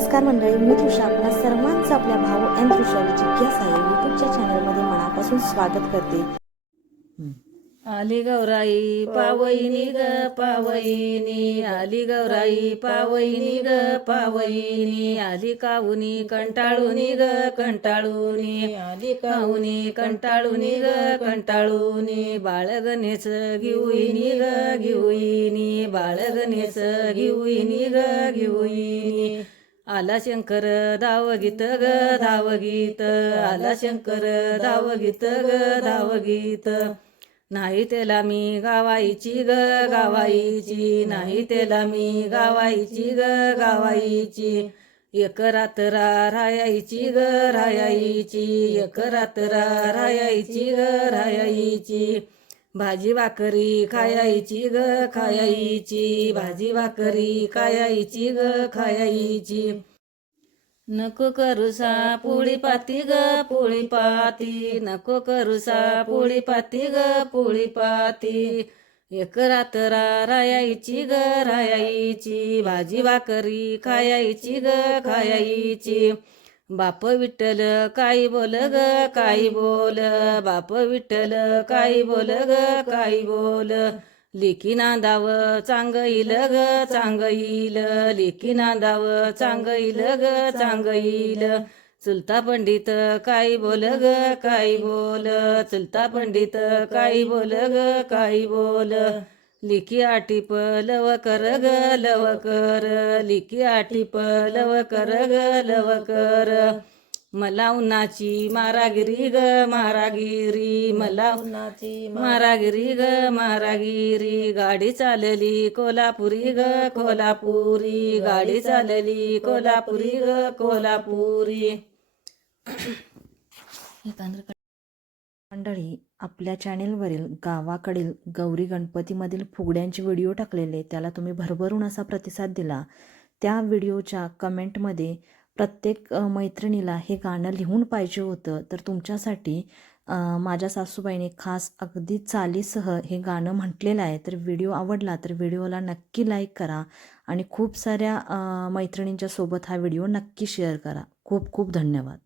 नमस्कार मंडळी मी तृषा. आपल्या सर्वांचं आपल्या भाऊ एन तृषाली जिज्ञासा या युट्यूबच्या चॅनलमध्ये मनापासून स्वागत करते. आली गौराई पावईनी ग पावईनी. आली गौराई पावईनी ग पावईनी. आली काऊनी कंटाळूनी ग कंटाळूनी. आली काऊनी कंटाळूनी ग कंटाळूनी. बाळगणेच घेऊईनी ग घेऊईनी. बाळगणेच घेऊईनी ग घेऊईनी. आला शंकर धावगीत ग धावगीत आला शंकर धावगीत ग धावगीत नाही त्याला मी गावाईची ग गावाईची नाही त्याला मी गावाईची ग गावाईची एक रात्रा रायाईची ग रायाईची एक रात्रा रायाईची ग रायाईची भाजी भाकरी खायची ग खायची भाजी भाकरी खायची ग खायची नको करूसा पोळी पाती ग पोळी पाती. नको करूसा पोळी पाती ग पोळी पाती. एक रात्रा रायाईची ग रायाईची भाजी भाकरी खायची ग खायची बाप विठ्ठल काही बोल ग काही बोल? बाप विठ्ठल काही बोल ग काही बोल? लिखी नांदाव चांग येईल ग चांग येईल लिखी नांदाव चांग येईल ग चांग येईल चुलता पंडित काही बोल ग काही बोल? चुलता पंडित काही बोल ग काही बोल? लिखी आटीप लव कर ग लव कर. लिखी आटीप लव कर लव कर. मला उन्हाची मारागिरी ग मारागिरी. मला उन्हाची मारागिरी ग मारागिरी. गाडी चालली कोल्हापुरी ग कोल्हापुरी. गाडी चालली कोल्हापुरी ग कोल्हापुरी. मंडळी आपल्या चॅनेलवरील गावाकडील गौरी गणपतीमधील फुगड्यांचे व्हिडिओ टाकलेले त्याला तुम्ही भरभरून असा प्रतिसाद दिला. त्या व्हिडिओच्या कमेंटमध्ये प्रत्येक मैत्रिणीला हे गाणं लिहून पाहिजे होतं. तर तुमच्यासाठी माझ्या सासूबाईने खास अगदी चालीसह हे गाणं म्हटलेलं आहे. तर व्हिडिओ आवडला तर व्हिडिओला नक्की लाईक करा आणि खूप साऱ्या मैत्रिणींच्या सोबत हा व्हिडिओ नक्की शेअर करा. खूप खूप धन्यवाद.